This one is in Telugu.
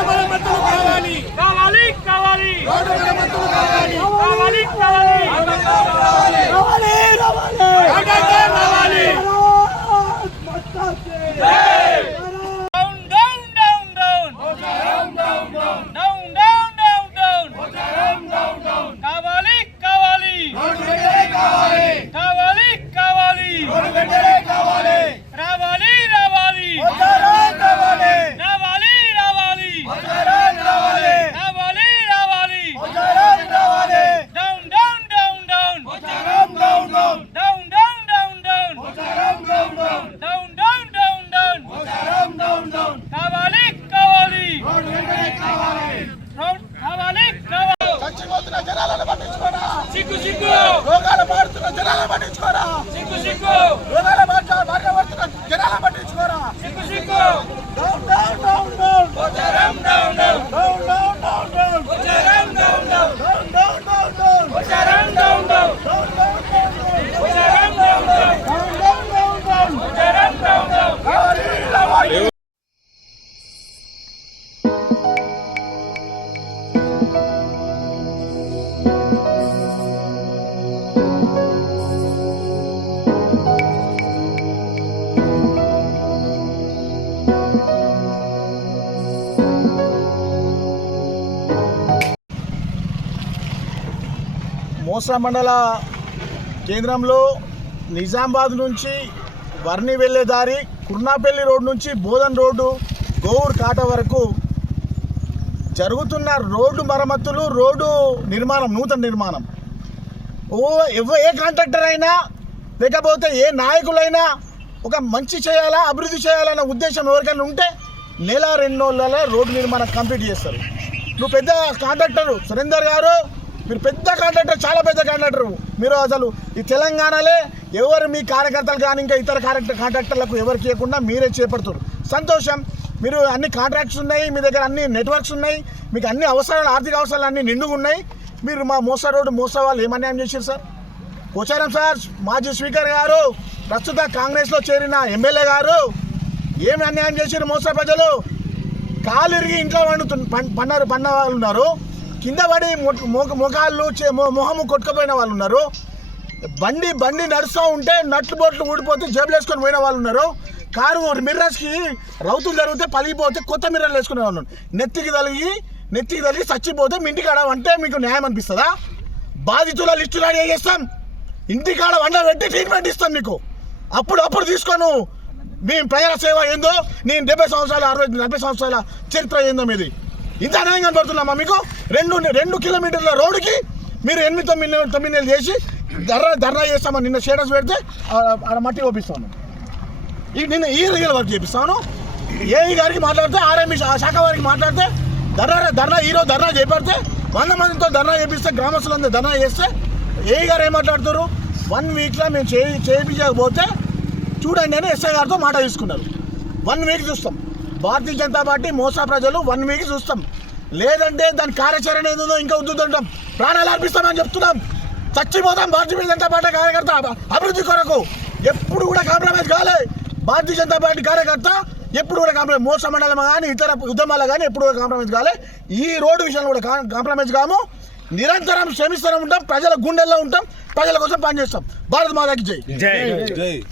రోడ్డు మరమ్మతులు కావాలి. కావాలి కావాలి. రోడ్డు మరమ్మతులు కావాలి. కావాలి కావాలి. సంవత్సర మండల కేంద్రంలో నిజామాబాద్ నుంచి వర్ణి వెళ్ళే దారి కుర్నాపల్లి రోడ్ నుంచి బోధన్ రోడ్డు గోవూరు కాట వరకు జరుగుతున్న రోడ్డు మరమ్మతులు రోడ్డు నిర్మాణం నూతన నిర్మాణం. ఓ ఎవ ఏ కాంట్రాక్టర్ అయినా లేకపోతే ఏ నాయకులైనా ఒక మంచి చేయాలా అభివృద్ధి చేయాలనే ఉద్దేశం ఎవరికైనా ఉంటే నెల రెండు నెలల రోడ్డు నిర్మాణం కంప్లీట్ చేస్తారు. నువ్వు పెద్ద కాంట్రాక్టర్ సురేందర్ గారు మీరు పెద్ద కాంట్రాక్టర్ చాలా పెద్ద కాంట్రాక్టర్. మీరు అసలు ఈ తెలంగాణలే ఎవరు మీ కార్యకర్తలు కానీ ఇంకా ఇతర కాంట్రాక్టర్ కాంట్రాక్టర్లకు ఎవరు చేయకుండా మీరే చేపడుతారు సంతోషం. మీరు అన్ని కాంట్రాక్ట్స్ ఉన్నాయి మీ దగ్గర అన్ని నెట్వర్క్స్ ఉన్నాయి మీకు అన్ని అవసరాలు ఆర్థిక అవసరాలు అన్ని నిండుగా ఉన్నాయి. మీరు మా మోసా రోడ్డు మోసా వాళ్ళు ఏం అన్యాయం చేశారు సార్? పోచారం సార్ మాజీ స్పీకర్ గారు ప్రస్తుత కాంగ్రెస్లో చేరిన ఎమ్మెల్యే గారు ఏమి అన్యాయం చేశారు మోసా ప్రజలు? కాలిరిగి ఇంట్లో వండుతు పన్నారు పన్న వాళ్ళు ఉన్నారు. కింద పడి ముఖాలు చే- మొ- మొహము కొట్టుకుపోయిన వాళ్ళు ఉన్నారు. బండి బండి నడుస్తూ ఉంటే నట్లు బొట్లు ఊడిపోతే జేబులు వేసుకొని పోయిన వాళ్ళు ఉన్నారు. కారు మిర్రర్స్కి రౌతులు జరిగితే పలిగిపోతే కొత్త మిర్రర్లు వేసుకునే వాళ్ళు ఉన్నారు. నెత్తికి తలిగి నెత్తికి తలిగి చచ్చిపోతే మీ ఇంటికాడ అంటే మీకు న్యాయం అనిపిస్తుందా? బాధితుల లిస్టు రెడీ చేస్తాం. ఇంటికాడ వండ పెట్టి ట్రీట్మెంట్ ఇస్తాం మీకు. అప్పుడు అప్పుడు తీసుకోను మీ ప్రజల సేవ ఏందో నేను డెబ్బై సంవత్సరాల అరవై నలభై సంవత్సరాల చరిత్ర ఏందో మీది. ఇంత అన్యాయం కనబడుతున్నామా మీకు? రెండు రెండు కిలోమీటర్ల రోడ్డుకి మీరు ఎనిమిది తొమ్మిది తొమ్మిది నెలలు చేసి ధర్నా ధర్నా చేస్తామని నిన్న స్టేటస్ పెడితే ఆడ మట్టి ఒప్పిస్తాను ఈ నిన్న ఈ రియల్ వర్క్ చేపిస్తాను. ఏఈ గారికి మాట్లాడితే ఆర్ఎంఈ శాఖ వారికి మాట్లాడితే ధర్నా ధర్నా ఈరోజు ధర్నా చేపడితే వంద మందితో ధర్నా చేపిస్తే గ్రామస్తులందరూ ధర్నా చేస్తే ఏఈ గారు ఏం మాట్లాడుతారు వన్ వీక్లో మేము చేయి చేయించకపోతే చూడండి అని ఎస్ఐ గారితో మాట తీసుకున్నారు. వన్ వీక్ చూస్తాం. భారతీయ జనతా పార్టీ మోసా ప్రజలు వన్ వీక్ చూస్తాం. లేదంటే దాని కార్యాచరణ ఏదో ఇంకా ఉంటుందంటాం ప్రాణాలు అర్పిస్తామని చెప్తున్నాం. చచ్చిపోతాం భారతీయ జనతా పార్టీ కార్యకర్త అభ- అభివృద్ధి కొరకు. ఎప్పుడు కూడా కాంప్రమైజ్ కాలే. భారతీయ జనతా పార్టీ కార్యకర్త ఎప్పుడు కూడా కాంప్రమైజ్ మోస మండలం కానీ ఇతర ఉద్యమాలు కానీ ఎప్పుడు కూడా కాంప్రమైజ్ కాలే. ఈ రోడ్డు విషయంలో కూడా కా- కాంప్రమైజ్ కాము. నిరంతరం శ్రమిస్తూనే ఉంటాం. ప్రజల గుండెల్లో ఉంటాం. ప్రజల కోసం పనిచేస్తాం. భారత మాతాకి జై. జై.